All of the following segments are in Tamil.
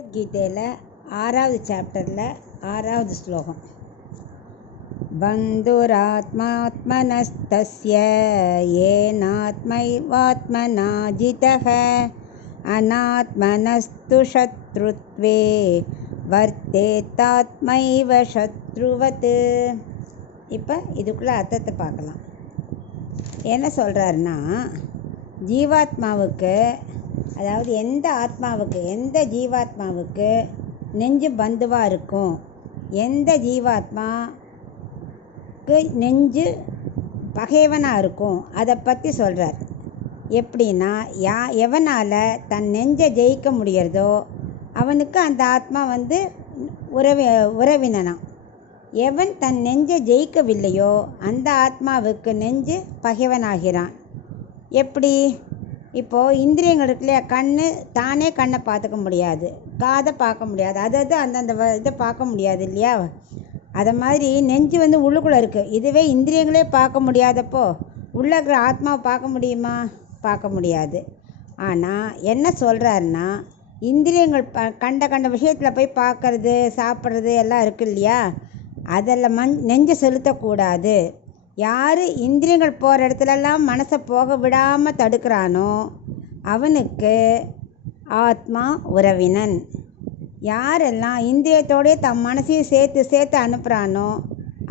பகவத்கீதையில் 6வது சாப்டரில் 6வது ஸ்லோகம். பந்துராத்மாத்மனஸ்தஸ்ய ஏனாத்மைவாத்மனா ஜிதஹ அநாத்மனஸ்து சத்ருத்வே வர்த்தேத்தாத்மைவ சத்ருவத். இப்போ இதுக்குள்ளே அர்த்தத்தை பார்க்கலாம். என்ன சொல்கிறாருன்னா, ஜீவாத்மாவுக்கு, அதாவது எந்த ஆத்மாவுக்கு, எந்த ஜீவாத்மாவுக்கு நெஞ்சு பந்துவாக இருக்கும், எந்த ஜீவாத்மாவுக்கு நெஞ்சு பகைவனாக இருக்கும், அதை பற்றி சொல்கிறார். எப்படின்னா, எவனால் தன் நெஞ்சை ஜெயிக்க முடியறதோ அவனுக்கு அந்த ஆத்மா உறவினனாம். எவன் தன் நெஞ்சை ஜெயிக்கவில்லையோ அந்த ஆத்மாவுக்கு நெஞ்சு பகைவனாகிறான். எப்படி? இப்போது இந்திரியங்கள் இருக்கு இல்லையா, கண்ணு தானே கண்ணை பார்த்துக்க முடியாது, காதை பார்க்க முடியாது, அதாவது அந்தந்த இதை பார்க்க முடியாது இல்லையா. அதை மாதிரி நெஞ்சு உள்ளுக்குள்ளே இருக்குது. இதுவே இந்திரியங்களே பார்க்க முடியாதப்போ உள்ளே இருக்கிற ஆத்மாவை பார்க்க முடியுமா? பார்க்க முடியாது. ஆனால் என்ன சொல்கிறாருன்னா, இந்திரியங்கள் கண்ட விஷயத்தில் போய் பார்க்கறது, சாப்பிட்றது எல்லாம் இருக்குது இல்லையா, அதில் நெஞ்சை செலுத்தக்கூடாது. யார் இந்திரியங்கள் போகிற இடத்துலலாம் மனசை போக விடாமல் தடுக்கிறானோ அவனுக்கு ஆத்மா உறவினன். யாரெல்லாம் இந்திரியத்தோடய தம் மனசையும் சேர்த்து அனுப்புகிறானோ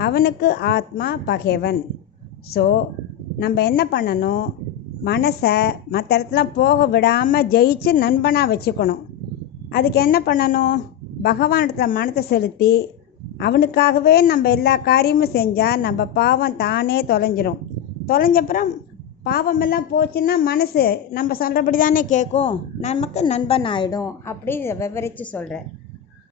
அவனுக்கு ஆத்மா பகைவன். ஸோ நம்ம என்ன பண்ணணும், மனசை மற்ற இடத்துலாம் போக விடாமல் ஜெயிச்சு நண்பனாக வச்சுக்கணும். அதுக்கு என்ன பண்ணணும், பகவான் இடத்துல மனத்தை செலுத்தி அவனுக்காகவே நம்ம எல்லா காரியமும் செஞ்சால் நம்ம பாவம் தானே தொலைஞ்சிரும். தொலைஞ்சப்புறம் பாவமெல்லாம் போச்சுன்னா மனசு நம்ம சொல்கிறபடி தானே கேட்கும், நமக்கு நண்பன் ஆகிடும். அப்படி விவரித்து சொல்கிறேன்.